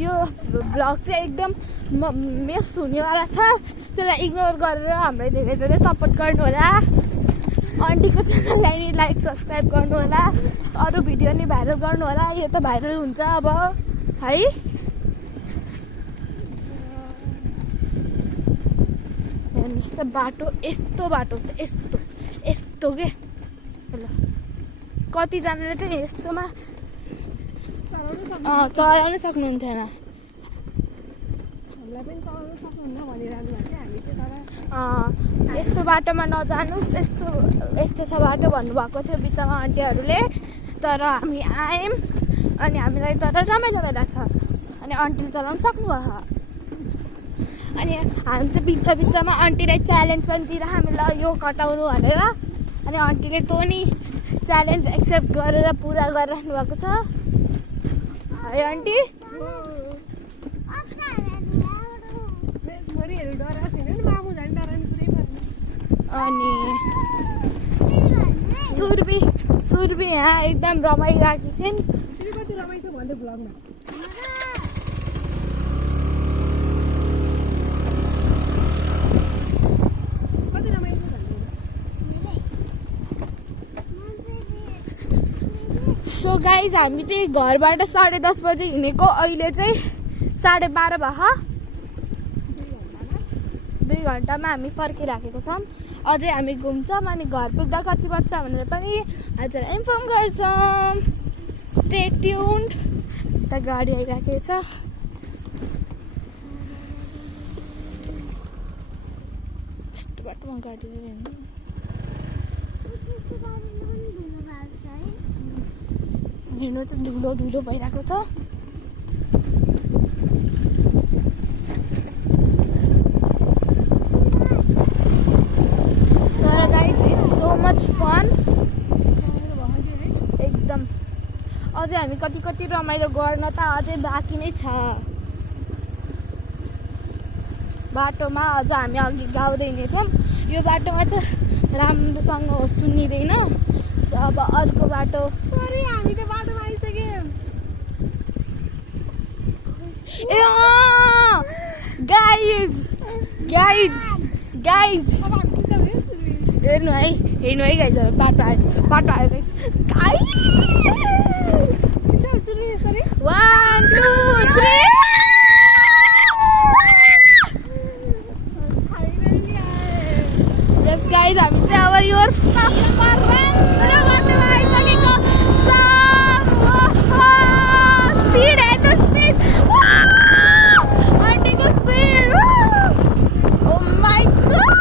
यो भ्लग चाहिँ एकदम मिस हुनेवाला छ। त्यसलाई इग्नोर गरेर हामीलाई धेरै धेरै सपोर्ट गर्नु होला। आन्टीको च्यानललाई नि लाइक सब्सक्राइब गर्नु होला। अरू भिडियो नि भाइरल गर्नु होला। यो त भाइरल हुन्छ अब है। हेर्नुहोस् त बाटो यस्तो बाटो छ यस्तो के ल कतिजनाले चाहिँ यस्तोमा चलाउनै सक्नुहुन्थेन। यस्तो बाटोमा नजानुहोस् यस्तो छ बाटो भन्नुभएको थियो बिचमा आन्टीहरूले। तर हामी आयौँ अनि हामीलाई तर रमाइलो भइरहेछ अनि आन्टीले चलाउनु सक्नुभयो। अनि हामी चाहिँ बिचमा आन्टीलाई च्यालेन्ज पनि दिएर हामीलाई यो कटाउनु भनेर अनि आन्टीले त्यो नि च्यालेन्ज एक्सेप्ट गरेर पुरा गरिराख्नु भएको छ है आन्टी। अनि सुरभि यहाँ एकदम रमाइरहेकी छिन्। सो गाइज हामी चाहिँ घरबाट 10:30 बजे हिँडेको अहिले चाहिँ 12:30 भयो। 2 घन्टामा हामी फर्किराखेको छौँ। अझै हामी घुम्छौँ अनि घर पुग्दा कति बज्छ भनेर पनि हजुरलाई इन्फर्म गर्छौँ। Stay tuned. यता गाडी आइराखेको छ। यस्तो बाटोमा गाडी लिएर हेर्नु त धुलो भइरहेको छ। तर guys it's so much fun एकदम। अझै हामी कति रमाइलो गर्न त अझै बाँकी नै छ। बाटोमा अझ हामी अघि गाउँदै हिँडेको थियौँ। यो बाटोमा त राम्रोसँग सुनिँदैन। अब अर्को बाटो हामी त बाटोमा आइसक्यौँ। ए गाइज हेर्नु है गाइज बाटो आयो गाइज। 1 2 3 यस गाइज हामी चाहिँ अब यो स्पिड हेर्नु स्पिड आन्टीको स्पिड। ओ माई गॉड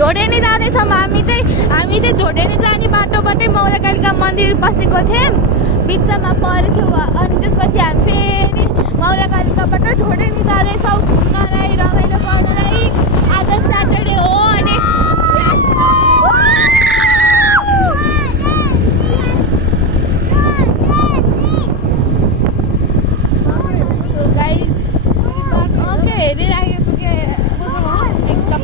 ढोडेनी जाँदैछौँ। हामी चाहिँ ढोडेनी जाने बाटोबाटै मौलाकालिका मन्दिर बसेको थियौँ। बिचमा पर्थ्यो अनि त्यसपछि हामी फेरि मौलाकालिकाबाट ढोडेनी जाँदैछौँ घुम्नलाई रमाइलो गर्नलाई। आज स्याटरडे हो अनि सो गाइज हेरिराखेको छु कि एकदम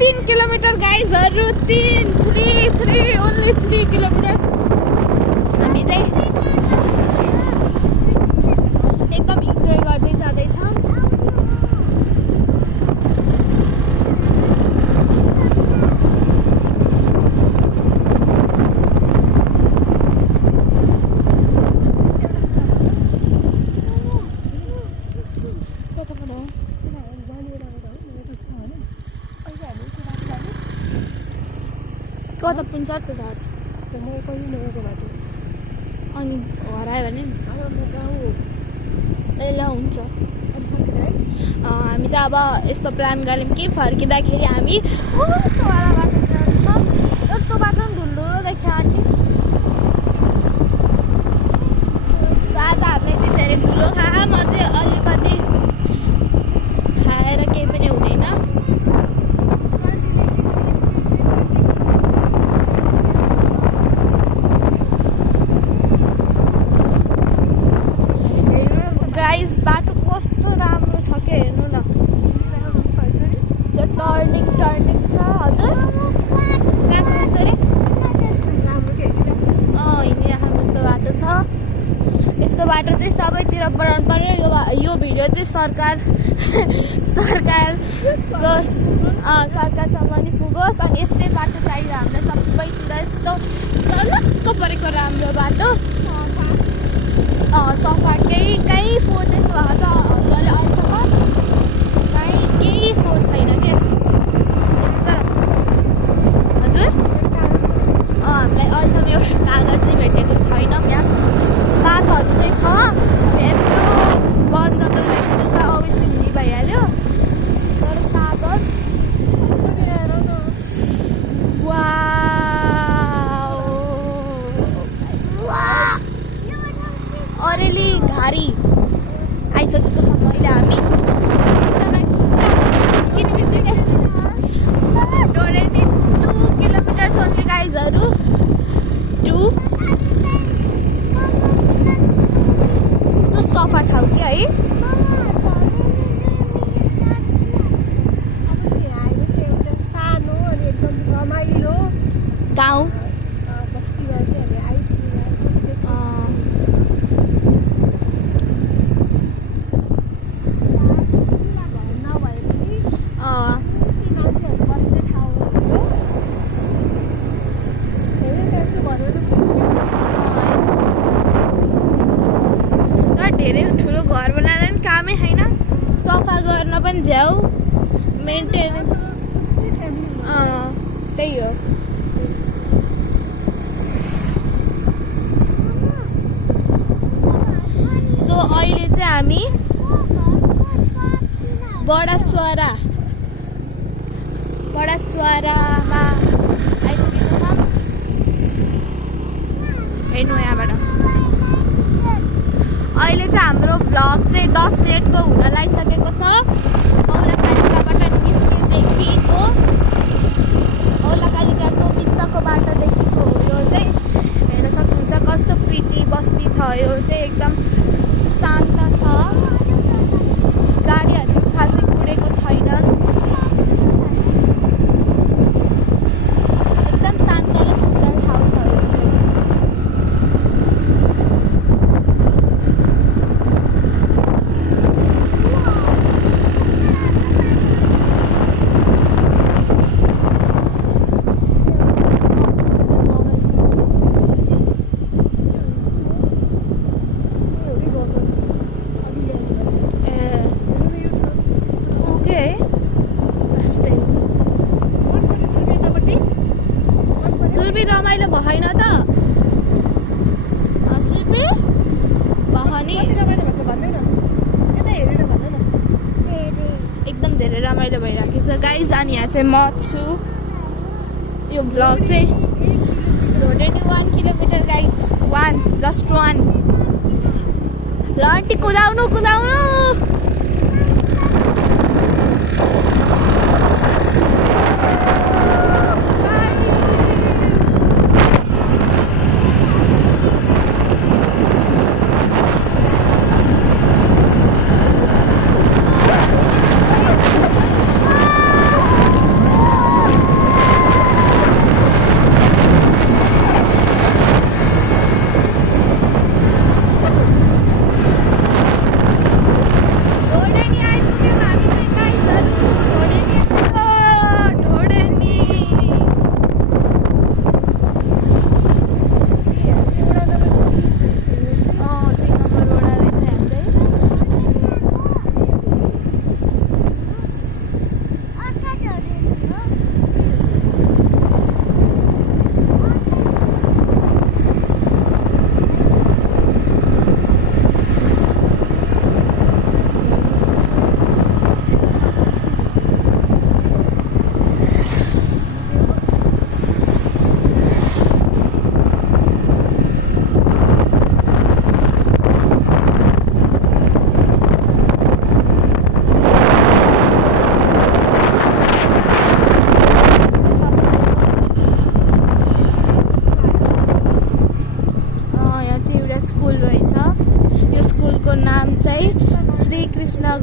3 किलोमिटर गाइजहरू 3 only 3 किलोमिटर्स हामी चाहिँ एकदम इन्जोय गर्दै जाँदैछौँ। कता पुन्छ त्यो झार अनि हरायो भने ए ल हुन्छ। हामी चाहिँ अब यस्तो प्लान गऱ्यौँ कि फर्किँदाखेरि हामी वाला बाटो जान्छ। त्यो बाटो पनि धुलो देख्यो आन्टी। आज हामीले चाहिँ धेरै धुलो खायो। म चाहिँ अलिकति खाएर केही पनि हुँदैन। गाइस बाटो कस्तो राम्रो छ के हेर्नु न। टर्निङ छ हजुर त्यहाँ कस्तो रे हिँडिराख्नु जस्तो बाटो छ। यस्तो बाटो चाहिँ सबैतिर बनाउनु पर्यो। यो भिडियो चाहिँ सरकारसम्म नि पुगोस्। अनि यस्तै बाटो चाहियो हामीलाई सबैतिर। यस्तो सलक्क परेको राम्रो बाटो सफा कहीँ फोहोर देख्नु भएको छ हजुरले अहिलेसम्म कहीँ केही फोहोर छैन क्या हजुर। हामीलाई अहिलेसम्म एउटा कागज चाहिँ भेटेको छैन। यहाँ बाटोहरू चाहिँ छ यत्रो वन जङ्गल रहेछ त्यो त अभियसली हुने भइहाल्यो। तर कागज अरेली घारी आइसकेको छ। मैले हामी निस्किने बित्तिकै डोरेली 2 किलोमिटर ओन्ली गाइजहरू 2 कस्तो सफा ठाउँ कि है। गाउँ धेरै ठुलो घर बनाएर पनि कामै छैन। सफा गर्न पनि झ्याउ मेन्टेनेन्स त्यही हो। सो अहिले चाहिँ हामी बडास्वरामा आइसकेको छौँ। हेर्नु यहाँबाट अहिले चाहिँ हाम्रो भ्लग चाहिँ 10 मिनटको हुन लागिसकेको छ। औलाकालिकाबाट निस्केदेखिको औलाकालिकाको बिचको बाटोदेखिको यो चाहिँ हेर्न सक्नुहुन्छ कस्तो प्रिटी बस्ती छ। यो चाहिँ एकदम शान्त छ। गाडीहरू खासै कुडेको छैन। एकदम शान्त र सुन्दर ठाउँ छ यो चाहिँ। सुर्बी रमाइलो भएन त सुर्बी भनी एकदम धेरै रमाइलो भइरहेको छ गाइज। अनि यहाँ चाहिँ म छु। यो भ्लग चाहिँ 1 किलोमिटर गाइज 1 जस्ट 1 ल आन्टी कुदाउनु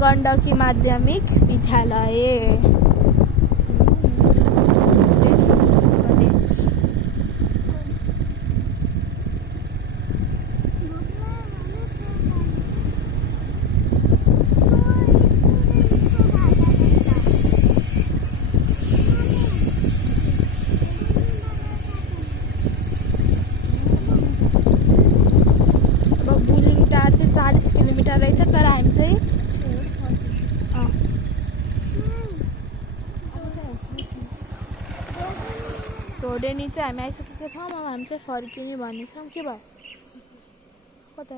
गण्डकी माध्यमिक विद्यालय। बुलिङटार चाहिँ 40 किलोमिटर रहेछ, तर हामी चाहिँ ढोडेनी चाहिँ हामी आइसकेको छौँ। अब हामी चाहिँ फर्किने भन्ने छौँ। के भयो कता